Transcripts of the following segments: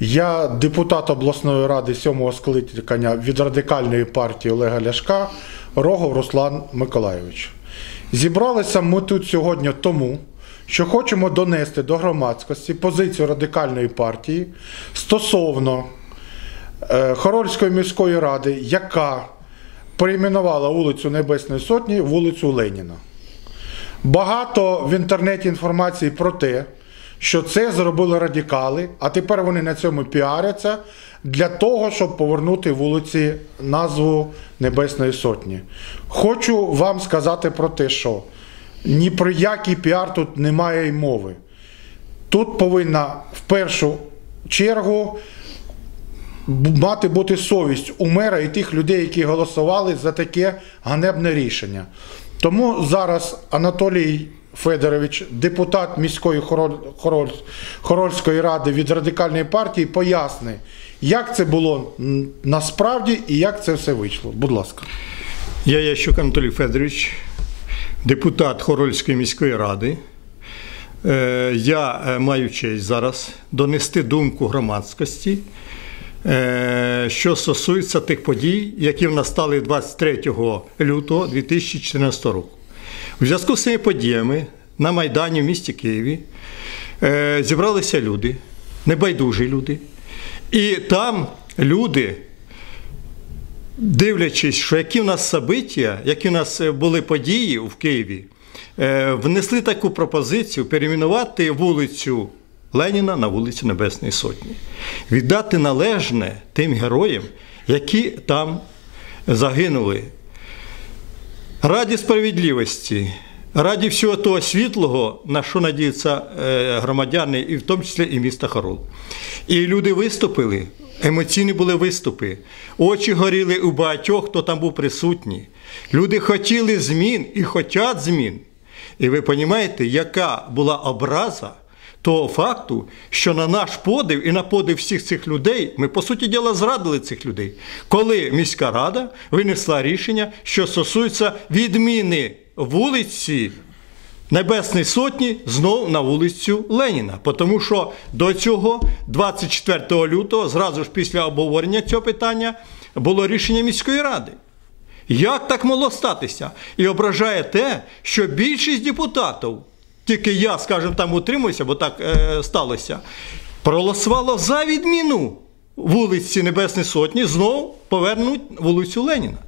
Я депутат обласної ради сьомого скликання від радикальної партії Олега Ляшка Рогов Руслан Миколайович. Зібралися ми тут сьогодні тому, що хочемо донести до громадськості позицію радикальної партії стосовно е, Хорольської міської ради, яка перейменувала вулицю Небесної Сотні вулицю Леніна. Багато в інтернеті інформації про те, що це зробили радикали, а тепер вони на цьому піаряться для того, щоб повернути вулиці назву Небесної Сотні. Хочу вам сказати про те, що ні про який піар тут немає й мови. Тут повинна в першу чергу мати бути совість у мера і тих людей, які голосували за таке ганебне рішення. Тому зараз Анатолій Федорович, депутат міської Хороль- Хороль- Хорольської ради від радикальної партії, поясни, як це було насправді і як це все вийшло. Будь ласка. Я Ящук Анатолій Федорович, депутат Хорольської міської ради. Е, Я е, маю честь зараз донести думку громадськості, е, що стосується тих подій, які в нас стали 23 лютого 2014 року. У зв'язку з цими подіями на Майдані в місті Києві е, зібралися люди, небайдужі люди, і там люди дивлячись, що які в нас собиття, які в нас е, були події в Києві, е, внесли таку пропозицію перейменувати вулицю Леніна на вулицю Небесної Сотні, віддати належне тим героям, які там загинули. Раді справедливості, раді всього того світлого, на що надіються е, громадяни, і в тому числі і міста Харол. І люди виступили, емоційні були виступи, очі горіли у багатьох, хто там був присутній. Люди хотіли змін і хочуть змін. І ви розумієте, яка була образа того факту, що на наш подив і на подив всіх цих людей, ми, по суті діла, зрадили цих людей, коли міська рада винесла рішення, що стосується відміни вулиці Небесної Сотні знов на вулицю Леніна. Тому що до цього, 24 лютого, зразу ж після обговорення цього питання, було рішення міської ради. Як так могло статися? І ображає те, що більшість депутатів, тільки я, скажімо, там утримуюся, бо так е, сталося, проголосувало за відміну вулиці Небесної Сотні, знов повернуть вулицю Леніна.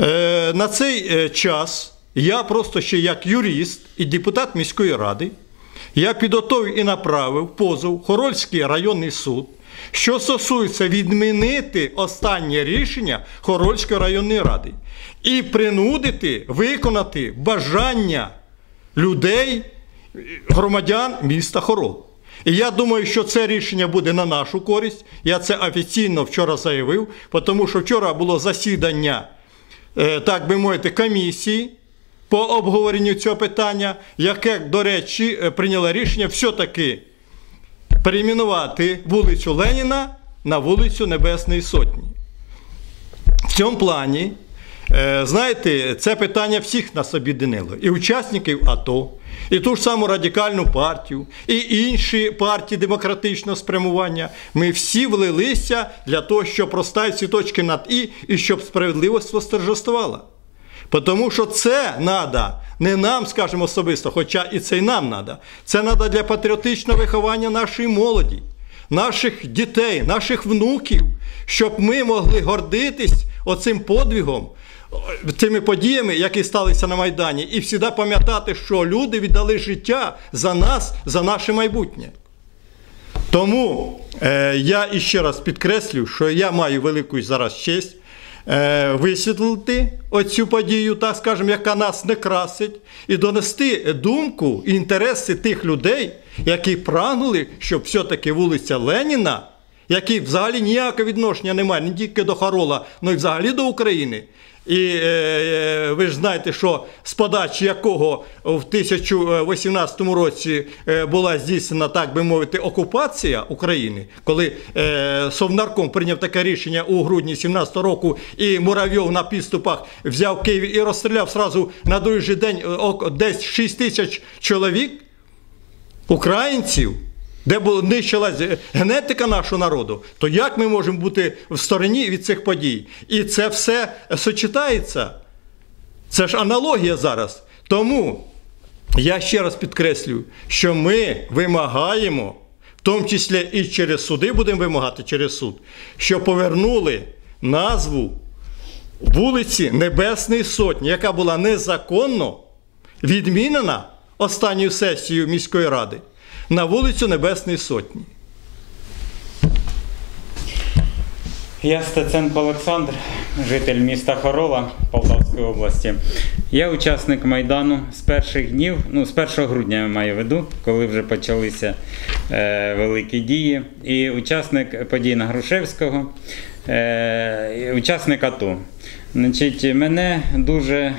Е, на цей е, час я просто ще як юрист і депутат міської ради, я підготовив і направив позов Хорольський районний суд, що стосується відмінити останнє рішення Хорольської районної ради і принудити виконати бажання людей, громадян міста Хорол. І я думаю, що це рішення буде на нашу користь. Я це офіційно вчора заявив, тому що вчора було засідання, е, так би мовити, комісії по обговоренню цього питання, яке, до речі, е, прийняло рішення все-таки перейменувати вулицю Леніна на вулицю Небесної Сотні. В цьому плані, знаєте, це питання всіх нас об'єднало. І учасників АТО, і ту ж саму радикальну партію, і інші партії демократичного спрямування. Ми всі влилися для того, щоб розставити ці точки над І, і щоб справедливість восторжествувала. Тому що це треба не нам, скажімо, особисто, хоча і це й нам треба. Це треба для патріотичного виховання нашої молоді, наших дітей, наших внуків, щоб ми могли гордитись оцим подвигом, цими подіями, які сталися на Майдані, і завжди пам'ятати, що люди віддали життя за нас, за наше майбутнє. Тому е, я іще раз підкреслю, що я маю велику зараз честь е, висвітлити оцю подію, так скажемо, яка нас не красить, і донести думку і інтереси тих людей, які прагнули, щоб все-таки вулиця Леніна, які взагалі ніякого відношення немає не тільки до Харола, але й взагалі до України. І е, е, ви ж знаєте, що з подачі якого в 1018 році е, була здійснена, так би мовити, окупація України, коли е, Совнарком прийняв таке рішення у грудні 17 року, і Муравйов на підступах взяв Київ і розстріляв сразу на другий день е, десь 6 тисяч чоловік, українців. Де була нищилась генетика нашого народу, то як ми можемо бути в стороні від цих подій? І це все сочетається. Це ж аналогія зараз. Тому я ще раз підкреслюю, що ми вимагаємо, в тому числі і через суди будемо вимагати через суд, що повернули назву вулиці Небесної Сотні, яка була незаконно відмінена останньою сесією міської ради на вулицю Небесної Сотні. Я Стеценко Олександр, житель міста Хорола Полтавської області. Я учасник Майдану з перших днів, ну з 1 грудня я маю виду, коли вже почалися е, великі дії. І учасник подій на Грушевського, е, учасник АТО. Значить, мене дуже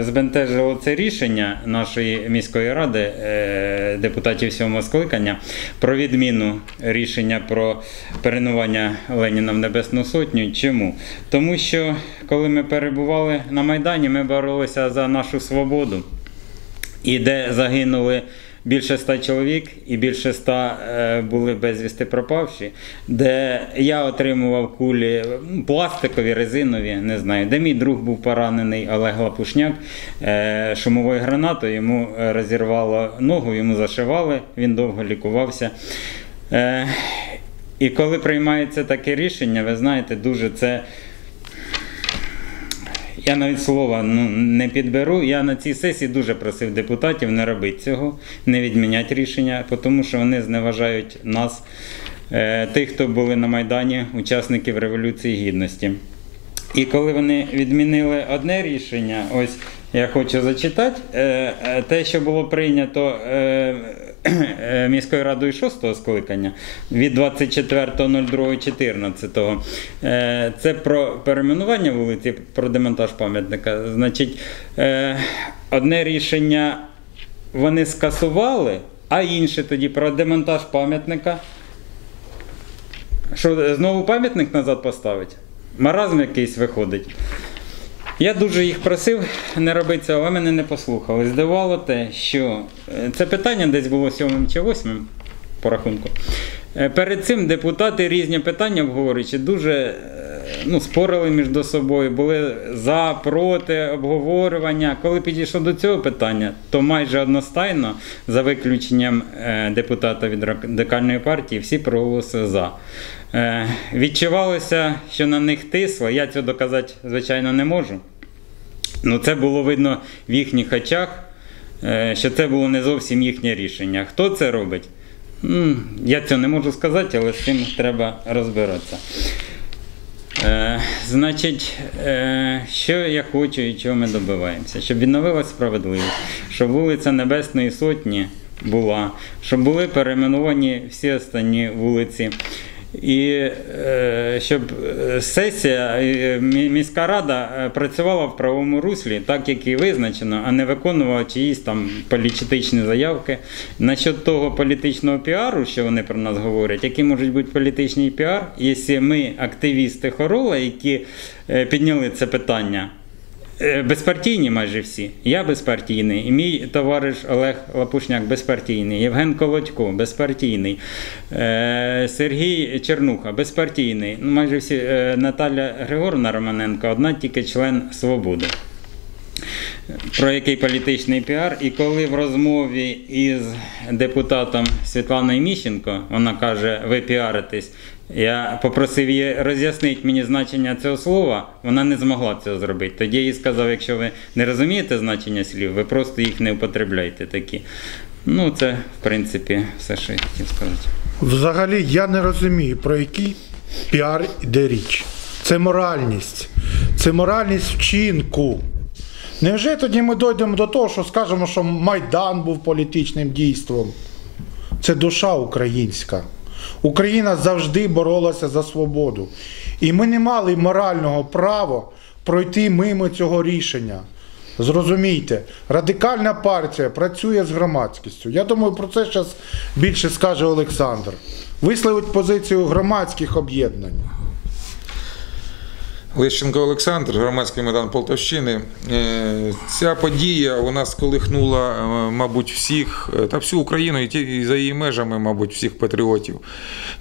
збентежило це рішення нашої міської ради, е, депутатів сьомого скликання, про відміну рішення про перенування Леніна в Небесну Сотню. Чому? Тому що коли ми перебували на Майдані, ми боролися за нашу свободу і де загинули більше ста чоловік, і більше ста е, були безвісти пропавші, де я отримував кулі пластикові, резинові, не знаю, де мій друг був поранений Олег Лапушняк е, шумовою гранатою, йому е, розірвало ногу, йому зашивали, він довго лікувався. І коли приймається таке рішення, ви знаєте, дуже це. Я навіть слова ну, не підберу. Я на цій сесії дуже просив депутатів не робити цього, не відміняти рішення, тому що вони зневажають нас, е, тих, хто були на Майдані, учасників Революції Гідності. І коли вони відмінили одне рішення, ось я хочу зачитати, е, е, те, що було прийнято міською радою 6 скликання від 24.02.14, е, це про перейменування вулиці, про демонтаж пам'ятника. Значить, е, одне рішення вони скасували, а інше тоді про демонтаж пам'ятника. Що знову пам'ятник назад поставить? Маразм якийсь виходить. Я дуже їх просив не робити цього, але мене не послухали. Здивувало те, що е, це питання десь було сьомим чи восьмим по рахунку. Е, Перед цим депутати різні питання обговорюючи, дуже е, ну, спорили між собою, були за, проти обговорювання. Коли підійшло до цього питання, то майже одностайно, за виключенням депутата від радикальної партії, всі проголосили за. Е, Відчувалося, що на них тисло. Я цього доказати, звичайно, не можу. Ну, це було видно в їхніх очах, е, що це було не зовсім їхнє рішення. Хто це робить? Я цього не можу сказати, але з цим треба розбиратися. Е, значить, що я хочу і чого ми добиваємося? Щоб відновилася справедливість, щоб вулиця Небесної Сотні була, щоб були перейменовані всі останні вулиці. І е, щоб е, сесія, е, міська рада працювала в правовому руслі, так як і визначено, а не виконувала чиїсь там політичні заявки. Насчет того політичного піару, що вони про нас говорять, який може бути політичний піар, якщо ми, активісти Хорола, які підняли це питання, Безпартійні майже всі. Я безпартійний, і мій товариш Олег Лапушняк безпартійний, Євген Колодько безпартійний, е, Сергій Чернуха безпартійний. Ну, майже всі е, Наталя Григорівна Романенко, одна тільки член Свободи. Про який політичний піар, і коли в розмові із депутатом Світланою Міщенко вона каже, ви піаритесь, я попросив її роз'яснити мені значення цього слова, вона не змогла цього зробити. Тоді я їй сказав, якщо ви не розумієте значення слів, ви просто їх не употребляйте такі. Ну, це, в принципі, все, що я хотів сказати. Взагалі я не розумію, про який піар йде річ. Це моральність. Це моральність вчинку. Невже тоді ми дійдемо до того, що скажемо, що Майдан був політичним дійством? Це душа українська. Україна завжди боролася за свободу. І ми не мали морального права пройти мимо цього рішення. Зрозумійте, радикальна партія працює з громадськістю. Я думаю, про це зараз більше скаже Олександр. Висловить позицію громадських об'єднань. Лещенко Олександр, громадський майдан Полтавщини. Е, Ця подія вона сколихнула, е, мабуть, всіх е, та всю Україну і за її межами, мабуть, всіх патріотів.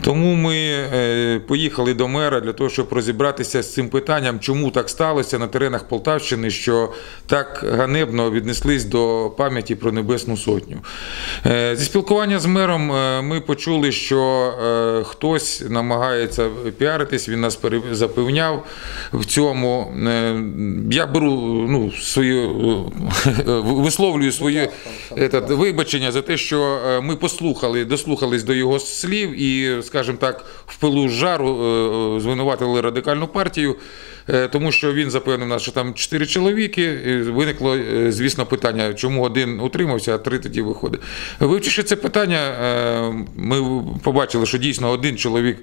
Тому ми поїхали до мера для того, щоб розібратися з цим питанням, чому так сталося на теренах Полтавщини, що так ганебно віднеслись до пам'яті про Небесну Сотню. Зі спілкування з мером ми почули, що хтось намагається піаритись, він нас запевняв в цьому. Е, Я беру ну, свою е, висловлюю своє етат, вибачення за те, що е, ми послухали, дослухались до його слів і, скажімо так, в пилу жару е, звинуватили радикальну партію. Е, Тому що він запевнив нас, що там чотири чоловіки. Виникло, е, звісно, питання, чому один утримався, а три тоді виходить. Вивчивши це питання, е, ми побачили, що дійсно один чоловік,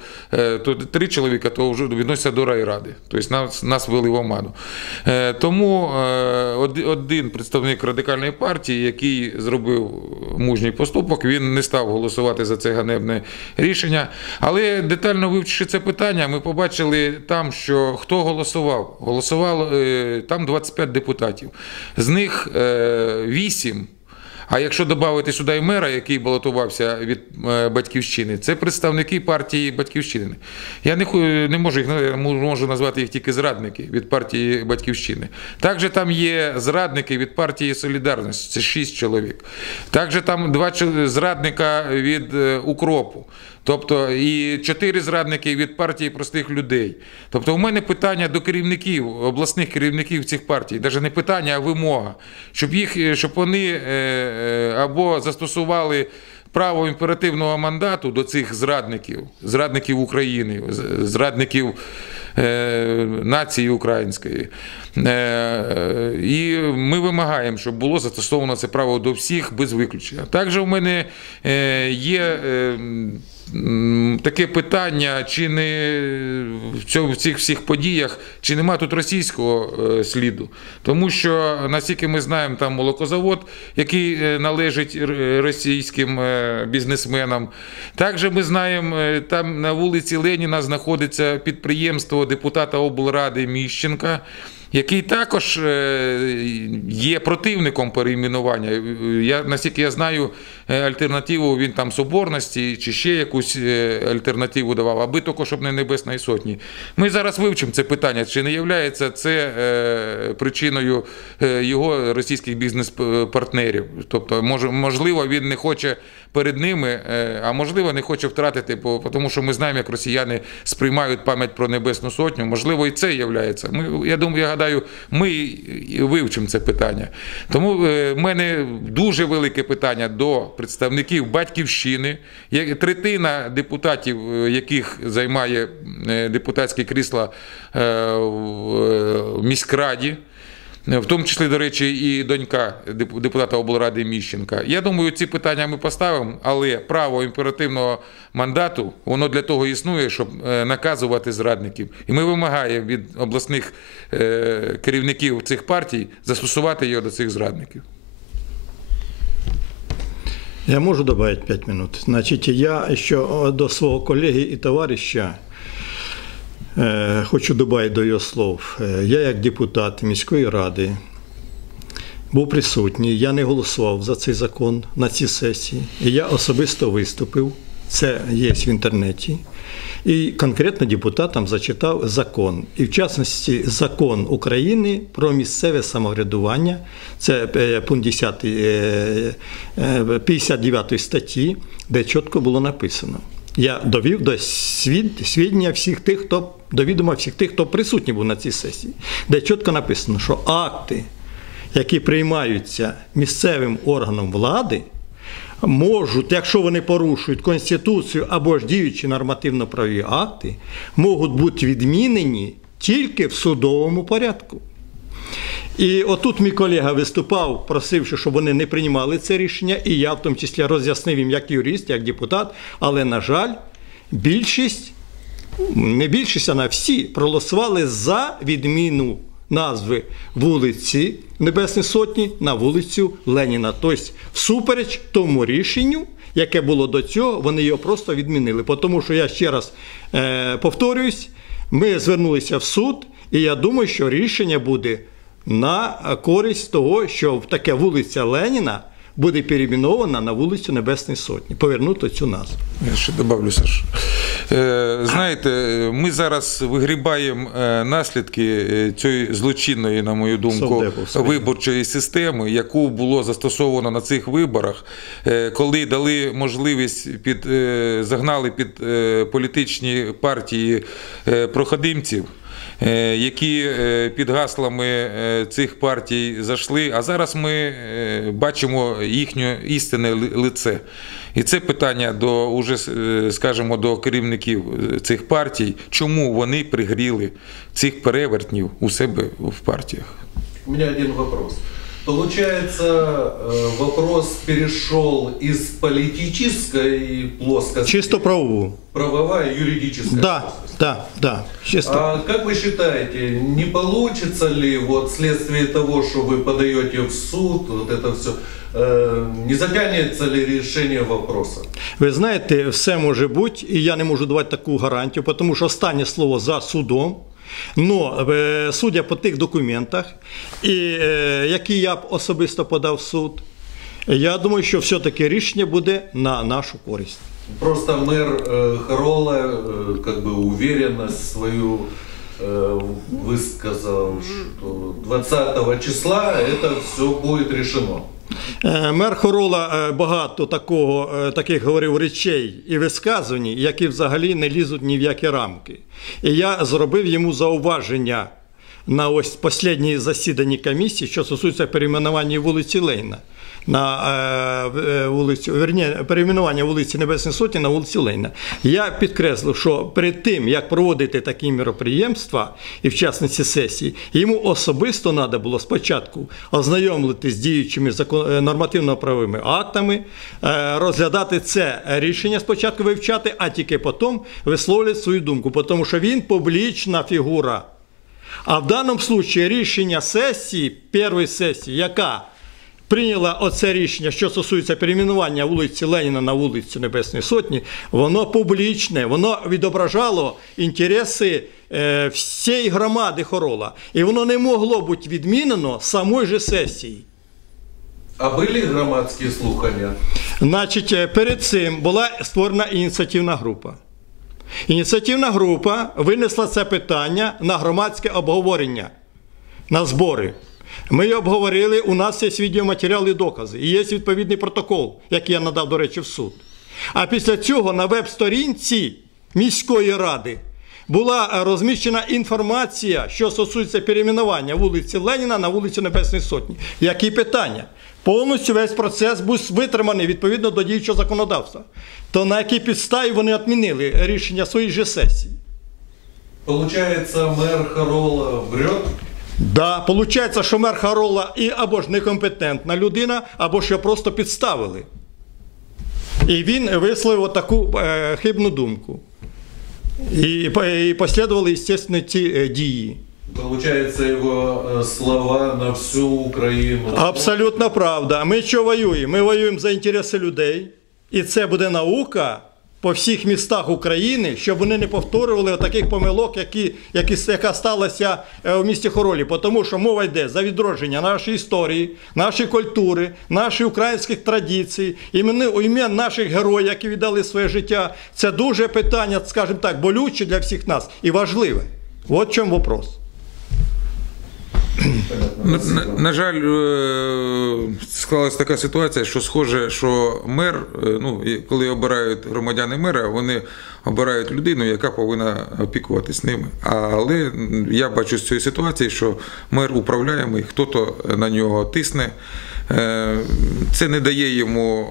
то три чоловіка, то вже відносяться до райради. Тобто нас, нас ввели в оману. Тому один представник радикальної партії, який зробив мужній поступок, він не став голосувати за це ганебне рішення. Але детально вивчивши це питання, ми побачили там, що хто голосував. Голосувало е, там 25 депутатів. З них 8 а якщо додати сюди і мера, який балотувався від е, батьківщини, це представники партії батьківщини. Я не, не можу їх на- можу назвати їх тільки зрадники від партії батьківщини. Також там є зрадники від партії Солідарність, це 6 чоловік. Також там два зрадника від е, Укропу. Тобто і чотири зрадники від партії простих людей. Тобто, у мене питання до керівників, обласних керівників цих партій, навіть не питання, а вимога, щоб їх, е, щоб вони е, е, або застосували. Право імперативного мандату до цих зрадників, зрадників України, зрадників нації української. Е, і ми вимагаємо, щоб було застосовано це право до всіх без виключення. Також у мене е, є е, таке питання, чи не в цих всіх подіях, чи нема тут російського сліду. Тому що наскільки ми знаємо, там молокозавод, який належить російським бізнесменам. Також ми знаємо, там на вулиці Леніна знаходиться підприємство депутата облради Міщенка. Який також е, є противником перейменування. Я наскільки я знаю, е, альтернативу він там соборності чи ще якусь е, альтернативу давав, аби тільки щоб не Небесної Сотні. Ми зараз вивчимо це питання, чи не є це е, причиною е, його російських бізнес-партнерів. Тобто, можливо, він не хоче перед ними, е, а можливо, не хоче втратити, бо тому що ми знаємо, як росіяни сприймають пам'ять про Небесну Сотню. Можливо, і це є. Ми, я думаю, я гадаю, ми вивчимо це питання. Тому е, в мене дуже велике питання до представників батьківщини. Третина депутатів, е, яких займає е, депутатські крісла е, в е, в міськраді. В тому числі, до речі, і донька депутата облради Міщенка. Я думаю, ці питання ми поставимо, але право імперативного мандату воно для того існує, щоб е, наказувати зрадників. І ми вимагаємо від обласних е, керівників цих партій застосувати його до цих зрадників. Я можу добавити 5 минут. Значить, я ще до свого колеги і товариша е, хочу додати до його слов. Е, Я, як депутат міської ради, був присутній, я не голосував за цей закон на цій сесії. І я особисто виступив, це є в інтернеті. І конкретно депутатам зачитав закон. І в частності закон України про місцеве самоврядування, це е, пункт 10 е, е, 59 статті, де чітко було написано. Я довів до свід- свідчення всіх тих, хто до відома всіх тих, хто присутній був на цій сесії, де чітко написано, що акти, які приймаються місцевим органом влади, можуть, якщо вони порушують Конституцію або ж діючі нормативно-правові акти, можуть бути відмінені тільки в судовому порядку. І отут мій колега виступав, просивши, щоб вони не приймали це рішення, і я в тому числі роз'яснив їм як юрист, як депутат. Але, на жаль, більшість, не більшість, а на всі проголосували за відміну назви вулиці Небесної Сотні на вулицю Леніна. Тобто, всупереч тому рішенню, яке було до цього, вони його просто відмінили. Тому що я ще раз е, повторююсь, ми звернулися в суд. І я думаю, що рішення буде на користь того, що таке вулиця Леніна буде перейменована на вулицю Небесної Сотні, повернути цю назву. Я ще добавлю, Саш. Е, знаєте, ми зараз вигрібаємо е, наслідки е, цієї злочинної, на мою думку, виборчої системи, яку було застосовано на цих виборах, коли дали можливість під загнали під політичні партії проходимців. Е, Які е, під гаслами е, цих партій зайшли, а зараз ми бачимо їхнє істинне лице. І це питання до уже, скажімо, до керівників цих партій, чому вони пригріли цих перевертнів у себе в партіях. У мене один вопрос. Получается, э, вопрос перешел из политической плоскости, Чисто правову. правовая, юридическая Да, плоскость. да, да. Чисто. А как вы считаете, не получится ли вот вследствие того, что вы подаете в суд, вот это все, не затянется ли решение вопроса? Ви знаєте, все може бути, і я не можу давати таку гарантію, тому що останнє слово за судом. Но е, судя по тих документах, і, е, які я б особисто подав в суд, я думаю, що все-таки рішення буде на нашу користь. Просто мэр э, Харола э, как бы уверенность свою э, высказал, что 20 числа это все будет решено. Е, Мер Хорола е, багато такого, е, таких говорив речей і висказувань, які взагалі не лізуть ні в які рамки. І я зробив йому зауваження на ось останній засіданні комісії, що стосується перейменування вулиці Лейна. На е, е, вулицю, верні, перейменування вулиці Небесної Сотні на вулиці Лейна. Я підкреслив, що перед тим, як проводити такі міроприємства, і в частності сесії, йому особисто треба було спочатку ознайомитися з діючими е, нормативно-правовими актами, розглядати це рішення спочатку вивчати, а тільки потім висловлювати свою думку, тому що він публічна фігура. А в даному случаї рішення сесії, першої сесії, яка прийняла оце рішення, що стосується перейменування вулиці Леніна на вулицю Небесної Сотні, воно публічне, воно відображало інтереси е, всієї громади Хорола. І воно не могло бути відмінено самої же сесії. А были громадские слухания? Значить, е, перед цим була створена ініціативна група. Ініціативна група винесла це питання на громадське обговорення, на збори. Ми її обговорили, у нас є відеоматеріали і докази, і є відповідний протокол, який я надав, до речі, в суд. А після цього на веб-сторінці міської ради була е, розміщена інформація, що стосується перейменування вулиці Леніна на вулицю Небесної Сотні. Які питання? Повністю весь процес був витриманий відповідно до діючого законодавства. То на якій підставі вони відмінили рішення своєї же сесії? Получается, мэр Харола врет? Да, получається, що мер Харола і або ж некомпетентна людина, або ж його просто підставили. І він висловив таку е, хибну думку. І, і послідували, звісно, ці е, дії. Получается, его э, слова на всю Украину. Абсолютно правда. Ми що воюємо? Ми воюємо за інтереси людей, і це буде наука по всіх містах України, щоб вони не повторювали таких помилок, які, які, яка сталася е, в місті Хоролі. Тому що мова йде за відродження нашої історії, нашої культури, наших українських традицій, імени, імен наших героїв, які віддали своє життя. Це дуже питання, скажімо так, болюче для всіх нас і важливе. От чому вопрос. На, на, жаль, е, склалася така ситуація, що схоже, що мер, е, ну, коли обирають громадяни мера, вони обирають людину, яка повинна опікуватись ними. Але я бачу з цієї ситуації, що мер управляємий, хто-то на нього тисне. Е, Це не дає йому,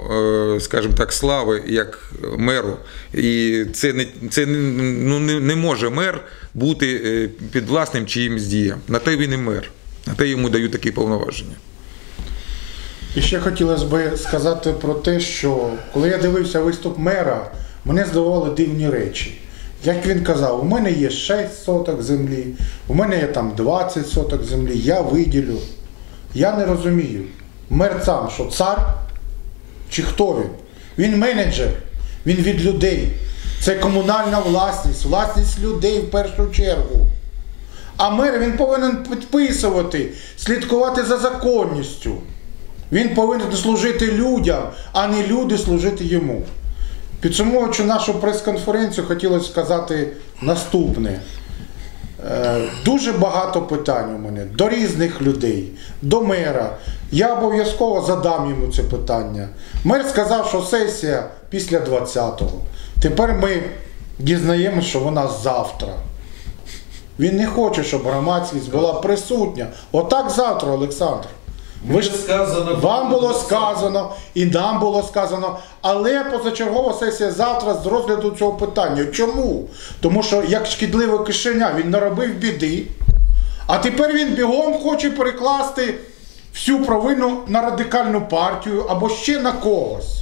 скажімо так, слави як меру. І це не, це не- ну, не, не може мер бути під власним чиїмсь діям. На те він і мер. На те йому дають такі повноваження. І ще хотілося б сказати про те, що коли я дивився виступ мера, мене здивували дивні речі. Як він казав, у мене є 6 соток землі, у мене є там 20 соток землі, я виділю. Я не розумію. Мер сам, що цар чи хто він? Він менеджер, він від людей. Це комунальна власність, власність людей в першу чергу. А мер він повинен підписувати, слідкувати за законністю. Він повинен служити людям, а не люди служити йому. Підсумовуючи нашу прес-конференцію, хотілося сказати наступне. Е, Дуже багато питань у мене до різних людей, до мера. Я обов'язково задам йому це питання. Мер сказав, що сесія після 20-го. Тепер ми дізнаємося, що вона завтра. Він не хоче, щоб громадськість була присутня. Отак завтра, Олександр. Ви ж сказано, вам було сказано, і нам було сказано, але позачергова сесія завтра з розгляду цього питання. Чому? Тому що як шкідливе кишеня, він наробив біди, а тепер він бігом хоче перекласти всю провину на радикальну партію або ще на когось.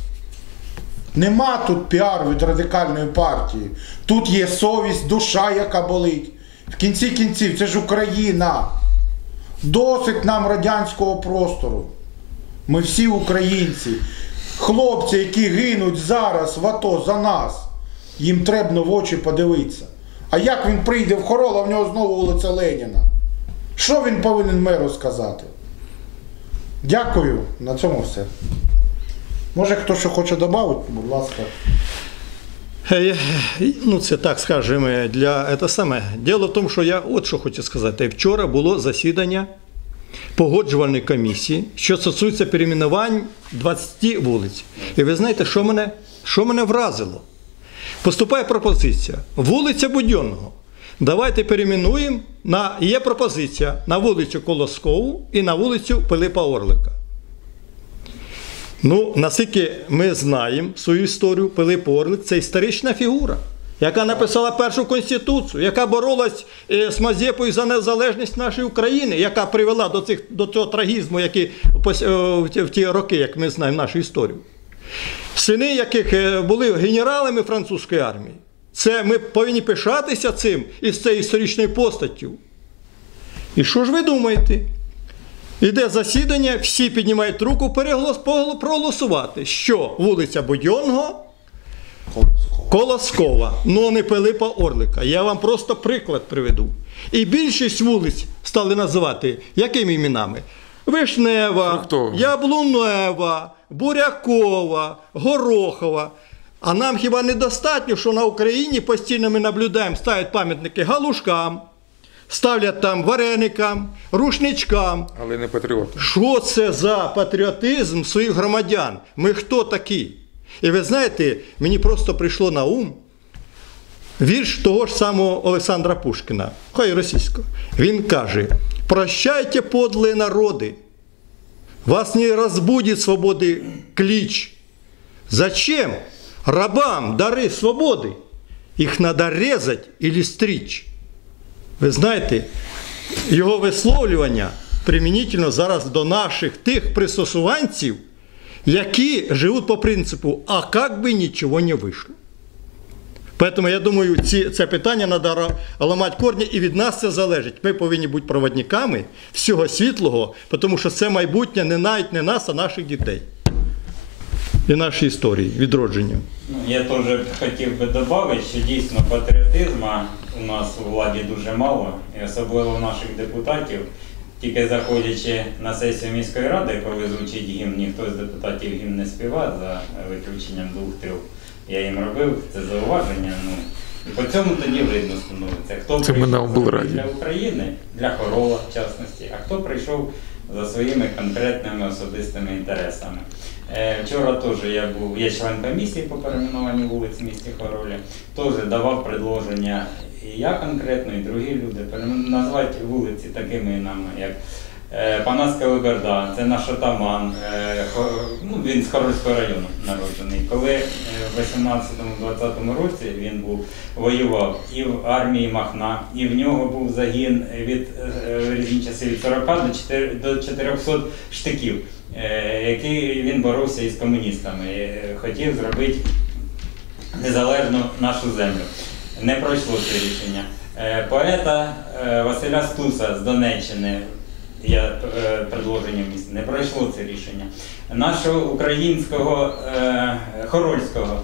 Нема тут піару від радикальної партії. Тут є совість, душа, яка болить. В кінці кінців, це ж Україна. Досить нам радянського простору. Ми всі українці. Хлопці, які гинуть зараз в АТО за нас, їм треба в очі подивитися. А як він прийде в Хорол, а в нього знову вулиця Леніна? Що він повинен меру сказати? Дякую, на цьому все. Може хто що хоче додати, будь ласка. Е, Ну, це так скажемо для це саме. Діло в тому, що я от що хочу сказати. Вчора було засідання погоджувальної комісії, що стосується перейменувань 20 вулиць. І ви знаєте, що мене, що мене вразило? Поступає пропозиція. Вулиця Будьонного. Давайте перейменуємо на є пропозиція на вулицю Колоскову і на вулицю Пилипа Орлика. Ну, наскільки ми знаємо свою історію, Пилип Орлик це історична фігура, яка написала першу конституцію, яка боролась е, з Мазепою за незалежність нашої України, яка привела до, цих, до цього трагізму, який е, в ті- роки, як ми знаємо нашу історію. Сини, яких е, були генералами французької армії. Це ми повинні пишатися цим і з цією історичною постаттю. І що ж ви думаєте? Іде засідання, всі піднімають руку переголос, проголосувати, що вулиця Будьонного, Колоскова, ну не Пилипа Орлика. Я вам просто приклад приведу. І більшість вулиць стали називати якими іменами? Вишнева, Фруктова. Яблунева, Бурякова, Горохова. А нам хіба недостатньо, що на Україні постійно ми наблюдаємо, ставлять пам'ятники галушкам, ставлять там вареникам, рушничкам. Але не патріоти. Що це за патріотизм своїх громадян? Ми хто такі? І ви знаєте, мені просто прийшло на ум вірш того ж самого Олександра Пушкіна, хай російського. Він каже: прощайте, подлые народи, вас не разбудит свободы клич. Зачем рабам дары свободы? Их надо резать или стричь. Ви знаєте, його висловлювання примінительно зараз до наших тих пристосуванців, які живуть по принципу, а як би нічого не вийшло. Тому я думаю, ці, це питання треба ламати корні, і від нас це залежить. Ми повинні бути проводниками всього світлого, тому що це майбутнє не навіть не нас, а наших дітей. І нашої історії, відродження. Ну, Я теж хотів би додати, що дійсно патріотизму у нас у владі дуже мало, і особливо у наших депутатів. Тільки заходячи на сесію міської ради, коли звучить гімн, ніхто з депутатів гімн не співає за виключенням двох трьох. Я їм робив це зауваження. Ну, і по цьому тоді видно становиться, хто Це прийшов облраді. для України, для Хорола в частності, а хто прийшов за своїми конкретними особистими інтересами. Е, Вчора теж я був, я член комісії по перейменуванню вулиць в місті Хоролі, теж давав предложення і я конкретно, і другі люди. Назвати вулиці такими нами як е, Панаська Леберда, це наш атаман, е, ну, він з Хорольського району народжений. Коли е, в 18-20 році він був воював і в армії Махна, і в нього був загін від різні часи від 40 до 4 400 штиків, який він боровся із комуністами, хотів зробити незалежну нашу землю. Не пройшло це рішення. Поета Василя Стуса з Донеччини, я е, предложення в місті, не пройшло це рішення. Нашого українського е, хорольського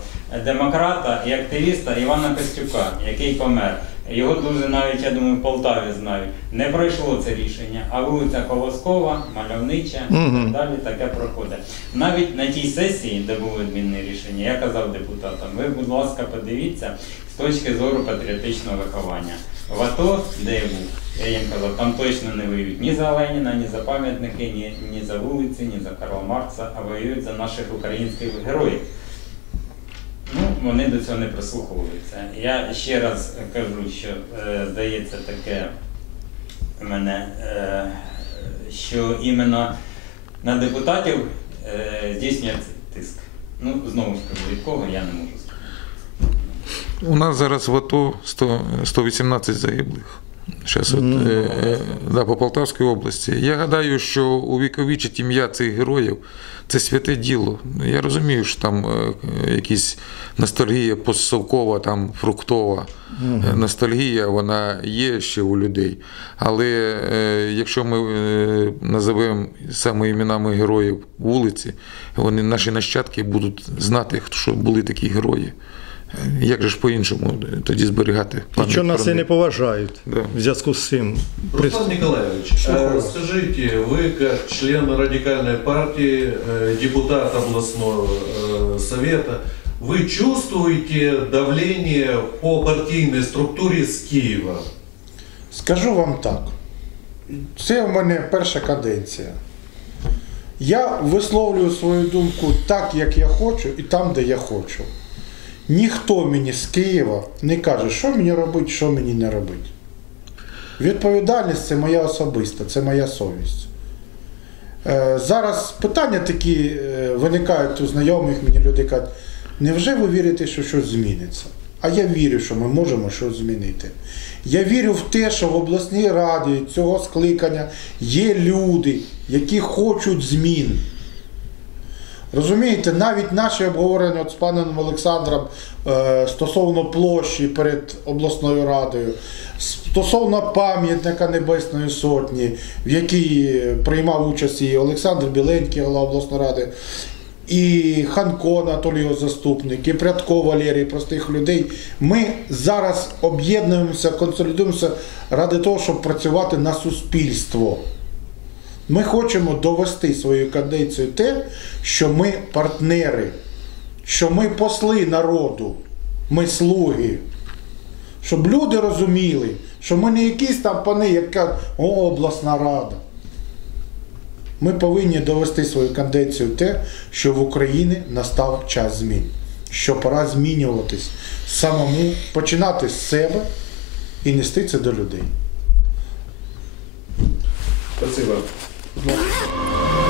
демократа і активіста Івана Костюка, який помер. Його дуже навіть, я думаю, в Полтаві знають. Не пройшло це рішення, а вулиця Колоскова, Мальовнича і так далі таке проходить. Навіть на тій сесії, де було відмінне рішення, я казав депутатам, ви, будь ласка, подивіться з точки зору патріотичного виховання. В АТО, де я був, я їм казав, там точно не воюють ні за Леніна, ні за пам'ятники, ні, ні за вулиці, ні за Карла Маркса, а воюють за наших українських героїв. Ну, вони до цього не прислуховуються. Я ще раз кажу, що е, здається таке мене, е, що іменно на депутатів е, здійснюється тиск. Ну, знову ж кажу, від кого я не можу сказати. У нас зараз в АТО 100, 118 загиблих. Зараз от, е, е, да, по Полтавській області. Я гадаю, що увіковічить ім'я цих героїв це святе діло. Я розумію, що там е, якісь ностальгія постсовкова, там фруктова е, ностальгія, вона є ще у людей. Але е, якщо ми е, називемо саме іменами героїв вулиці, вони наші нащадки будуть знати, хто що були такі герої. Е, Як же ж по-іншому тоді зберігати І пам'ять що нас про і не них? поважають Да. в зв'язку з цим. Руслан Николаевич, э, скажите, вы как член радикальной партии, э, депутат областного э, совета, вы чувствуете давление по партийной структуре с Киева? Скажу вам так. Це в мене перша каденція. Я висловлюю свою думку так, як я хочу, і там, де я хочу. Ніхто мені з Києва не каже, що мені робити, що мені не робити. Відповідальність це моя особиста, це моя совість. Е, Зараз питання такі е, виникають у знайомих мені люди кажуть, невже ви вірите, що щось зміниться? А я вірю, що ми можемо щось змінити. Я вірю в те, що в обласній раді цього скликання є люди, які хочуть змін. Розумієте, навіть наші обговорення от з паном Олександром е, стосовно площі перед обласною радою, стосовно пам'ятника Небесної Сотні, в якій приймав участь і Олександр Біленький, голова обласної ради, і Ханко Анатолій його заступник, і Прядко Валерій, простих людей. Ми зараз об'єднуємося, консолідуємося ради того, щоб працювати на суспільство. Ми хочемо довести свою каденцію те, що ми партнери, що ми посли народу, ми слуги. Щоб люди розуміли, що ми не якісь там пани, як кажуть, «О, обласна рада. Ми повинні довести свою каденцію те, що в Україні настав час змін, що пора змінюватись самому, починати з себе і нести це до людей. Спасибо. Yeah.